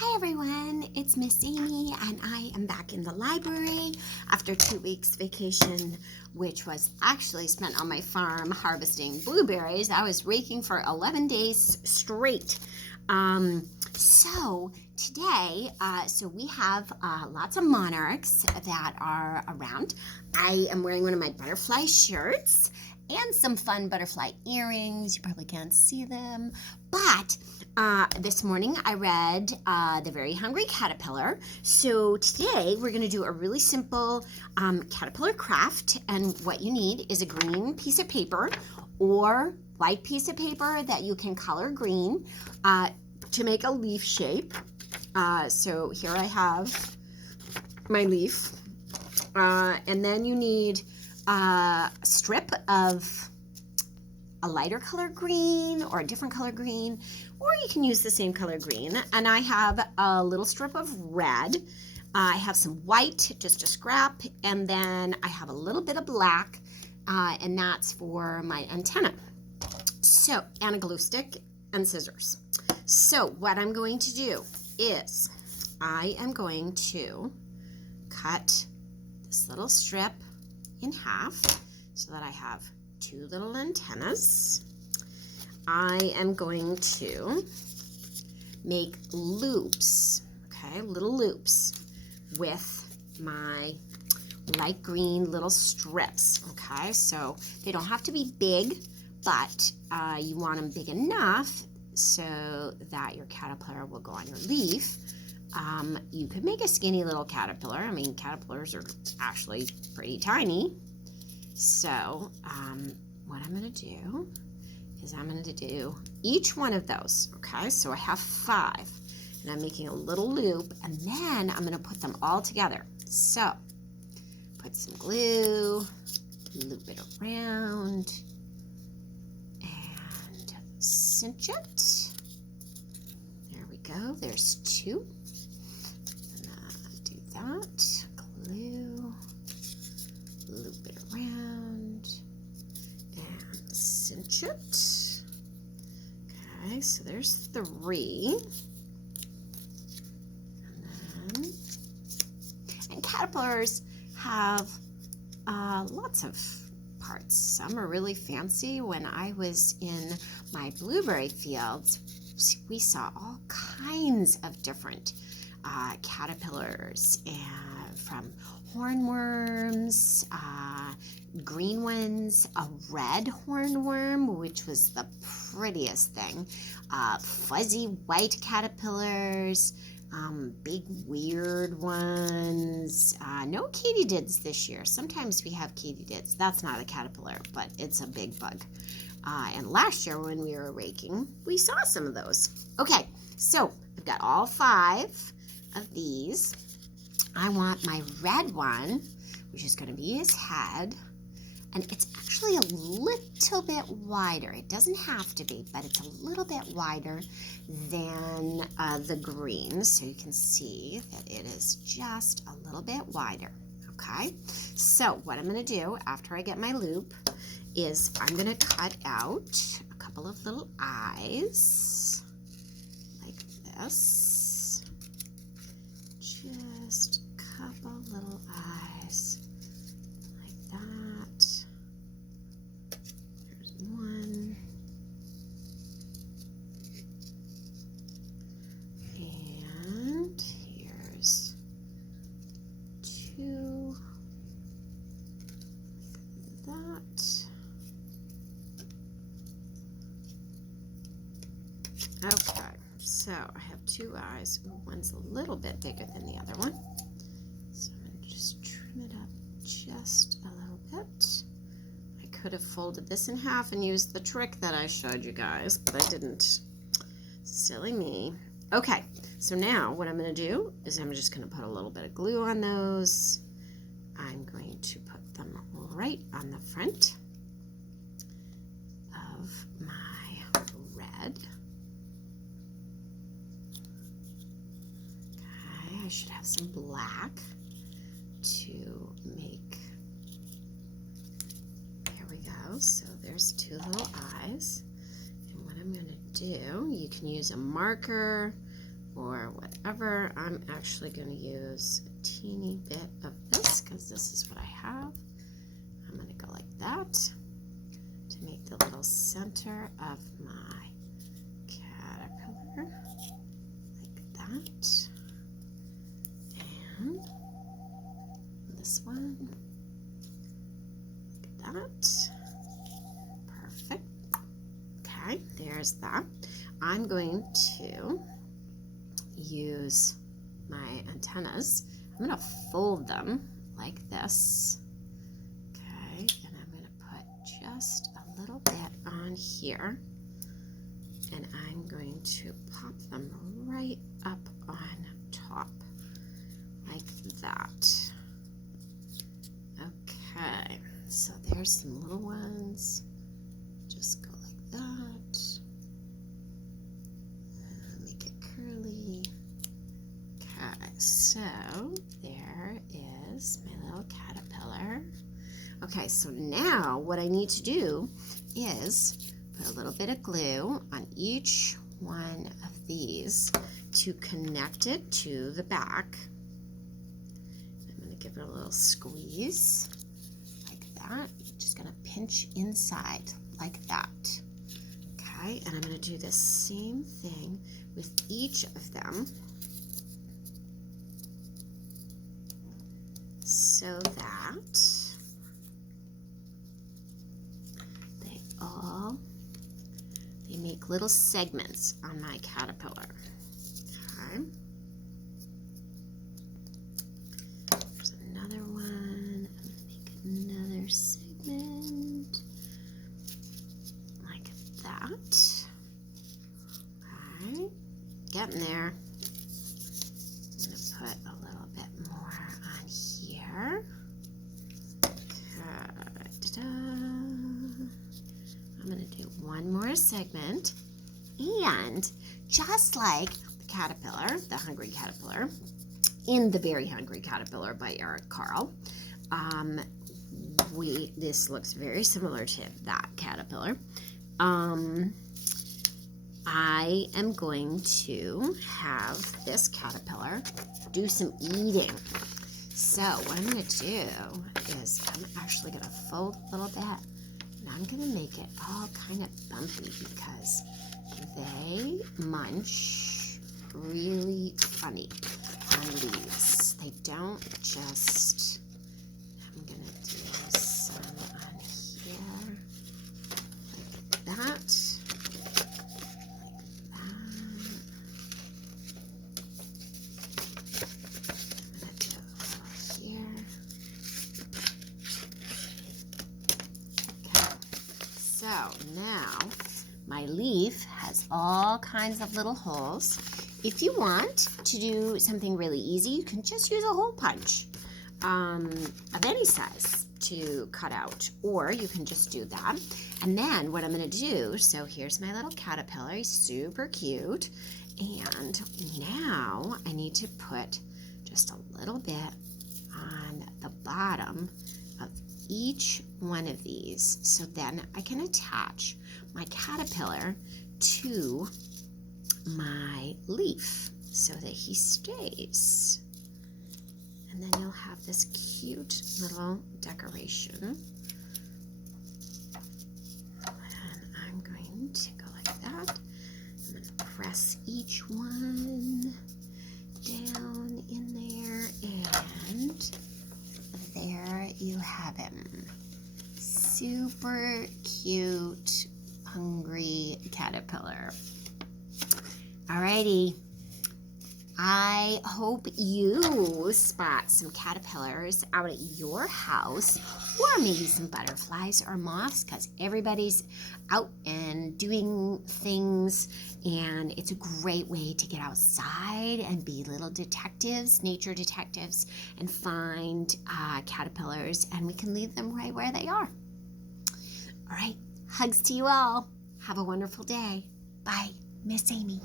Hi everyone, it's Miss Amy and I am back in the library after 2 weeks vacation, which was actually spent on my farm harvesting blueberries. I was raking for 11 days straight. So today, we have lots of monarchs that are around. I am wearing one of my butterfly shirts and some fun butterfly earrings. You probably can't see them, but this morning I read The Very Hungry Caterpillar. So today we're going to do a really simple caterpillar craft, and what you need is a green piece of paper or white piece of paper that you can color green to make a leaf shape. So here I have my leaf, and then you need a strip of a lighter color green or a different color green, or you can use the same color green. And I have a little strip of red. I have some white, just a scrap, and then I have a little bit of black, and that's for my antenna. So, and a glue stick and scissors. So what I'm going to do is I am going to cut this little strip in half so that I have 2 little antennas. I am going to make loops, okay, little loops with my light green little strips, okay? So they don't have to be big, but you want them big enough so that your caterpillar will go on your leaf. You could make a skinny little caterpillar. I mean, caterpillars are actually pretty tiny. So what I'm going to do is I'm going to do each one of those, okay? So I have 5, and I'm making a little loop, and then I'm going to put them all together. So put some glue, loop it around, and cinch it. There we go. There's 2. Do that. Glue, loop it around, and cinch it. Okay, so there's 3. And caterpillars have lots of parts. Some are really fancy. When I was in my blueberry fields, we saw all kinds of different caterpillars, and from hornworms, green ones, a red hornworm, which was the prettiest thing, fuzzy white caterpillars, big weird ones. No katydids this year. Sometimes we have katydids. That's not a caterpillar, but it's a big bug. And last year when we were raking, we saw some of those. Okay, so I've got all 5 of these. I want my red one, which is going to be his head, and it's actually a little bit wider. It doesn't have to be, but it's a little bit wider than the green, so you can see that it is just a little bit wider. Okay, so what I'm going to do after I get my loop is I'm going to cut out a couple of little eyes like this. Just a couple little eyes like that. There's 1. And here's 2. That. Okay, so I have 2 eyes. Ooh, one's a little bit bigger than the other one. So I'm going to just trim it up just a little bit. I could have folded this in half and used the trick that I showed you guys, but I didn't. Silly me. Okay, so now what I'm going to do is I'm just going to put a little bit of glue on those. I'm going to put them right on the front of my red. Okay, I should have some black to make. There we go. So there's 2 little eyes. And what I'm going to do, you can use a marker or whatever whatever. I'm actually going to use a teeny bit of this because this is what I have. I'm going to go like that to make the little center of my caterpillar, like that. And this one, like that. Perfect. Okay, there's that. I'm going to use my antennas. I'm going to fold them like this. Okay, and I'm going to put just a little bit on here, and I'm going to pop them right up on top like that. Okay, so there's some little ones. Just go like that. Make it curly. Okay, so there is my little caterpillar. Okay, so now what I need to do is put a little bit of glue on each one of these to connect it to the back. I'm going to give it a little squeeze like that. Just going to pinch inside like that. Okay, and I'm going to do the same thing with each of them so that they make little segments on my caterpillar. Okay. There's another one. I'm going to make another segment like that. Okay. Getting there. I'm going to put a little bit more on here. Okay. I'm going to do one more segment, and just like the caterpillar, the Hungry Caterpillar, in The Very Hungry Caterpillar by Eric Carle, this looks very similar to that caterpillar. I am going to have this caterpillar do some eating. So what I'm going to do is I'm actually going to fold a little bit. I'm going to make it all kind of bumpy because they munch really funny on leaves. They don't just, I'm going to do some on here like that, like that. I'm going to do it over here. So now my leaf has all kinds of little holes. If you want to do something really easy, you can just use a hole punch of any size to cut out, or you can just do that. And then what I'm going to do, so here's my little caterpillar, he's super cute, and now I need to put just a little bit on the bottom of each one of these, so then I can attach my caterpillar to my leaf so that he stays. And then you'll have this cute little decoration. And I'm going to go like that. I'm going to press each one down in there, and there you have him. Super cute, hungry caterpillar. Alrighty. I hope you spot some caterpillars out at your house, or maybe some butterflies or moths, because everybody's out and doing things, and it's a great way to get outside and be little detectives, nature detectives, and find caterpillars, and we can leave them right where they are. All right, hugs to you all. Have a wonderful day. Bye, Miss Amy.